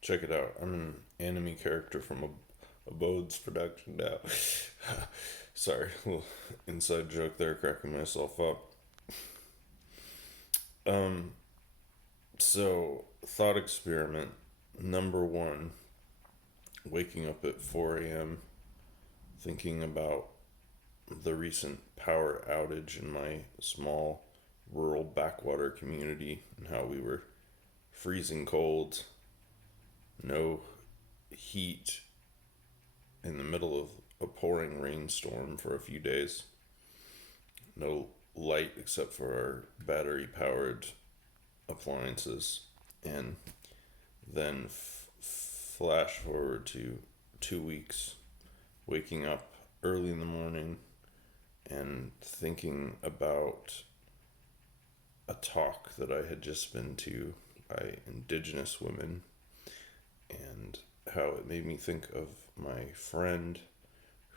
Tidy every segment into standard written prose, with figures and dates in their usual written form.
Check it out. I'm an anime character from Abode's production now. Sorry, little inside joke there, cracking myself up. Um, so thought experiment number one: waking up at 4 a.m. thinking about the recent power outage in my small rural backwater community and how we were freezing cold, no heat in the middle of a pouring rainstorm for a few days, no light except for our battery powered appliances, and then flash forward to 2 weeks, waking up early in the morning and thinking about a talk that I had just been to by Indigenous women and how it made me think of my friend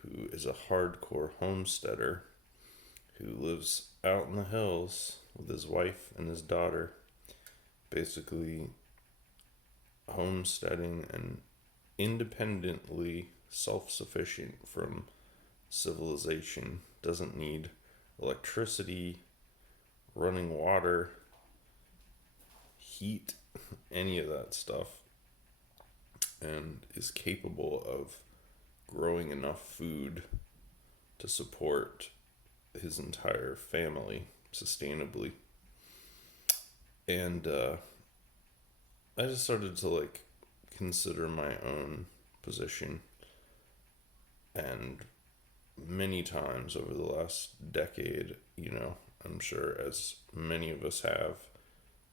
who is a hardcore homesteader who lives out in the hills with his wife and his daughter, basically homesteading and independently self sufficient from civilization, doesn't need electricity, running water, heat, any of that stuff, and is capable of growing enough food to support his entire family sustainably. And I just started to consider my own position, and many times over the last decade, I'm sure as many of us have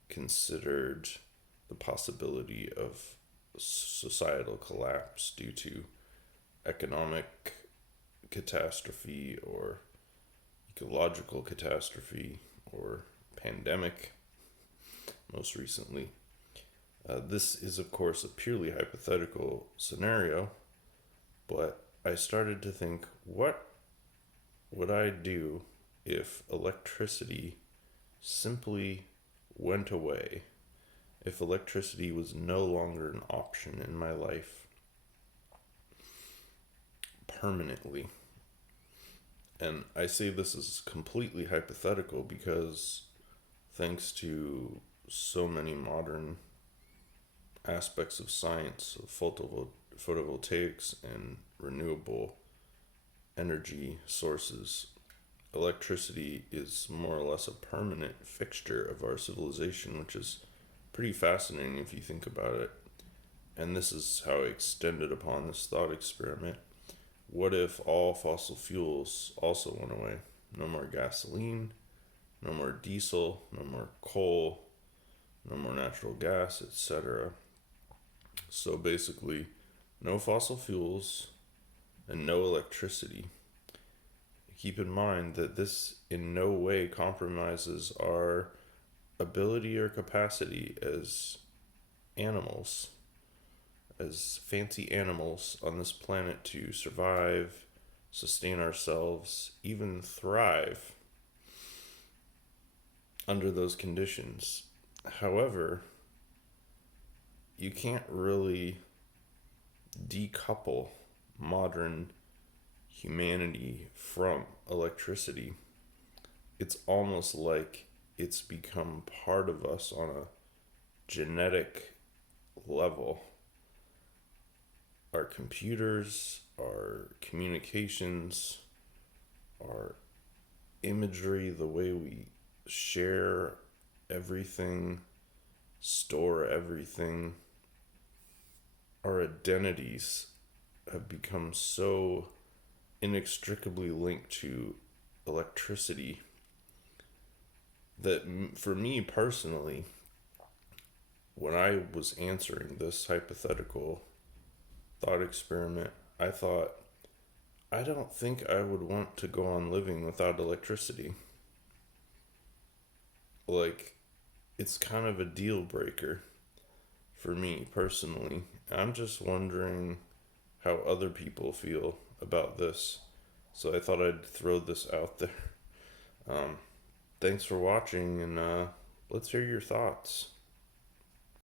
considered the possibility of societal collapse due to economic catastrophe or ecological catastrophe or pandemic, most recently. This is, of course, a purely hypothetical scenario, but I started to think, what would I do if electricity simply went away? If electricity was no longer an option in my life permanently? And I say this is completely hypothetical because thanks to so many modern aspects of science, of photovoltaics and renewable energy sources, electricity is more or less a permanent fixture of our civilization, which is pretty fascinating if you think about it. And this is how I extended upon this thought experiment. What if all fossil fuels also went away? No more gasoline, no more diesel, no more coal, no more natural gas, etc. So basically, no fossil fuels and no electricity. Keep in mind that this in no way compromises our ability or capacity as animals, as fancy animals on this planet, to survive, sustain ourselves, even thrive under those conditions. However, you can't really decouple modern humanity from electricity. It's almost like it's become part of us on a genetic level. Our computers, our communications, our imagery, the way we share everything, store everything, our identities have become so inextricably linked to electricity that for me personally, when I was answering this hypothetical thought experiment, I thought, I don't think I would want to go on living without electricity. It's kind of a deal breaker for me personally. I'm just wondering how other people feel about this. So I thought I'd throw this out there. Um, Thanks for watching, and let's hear your thoughts.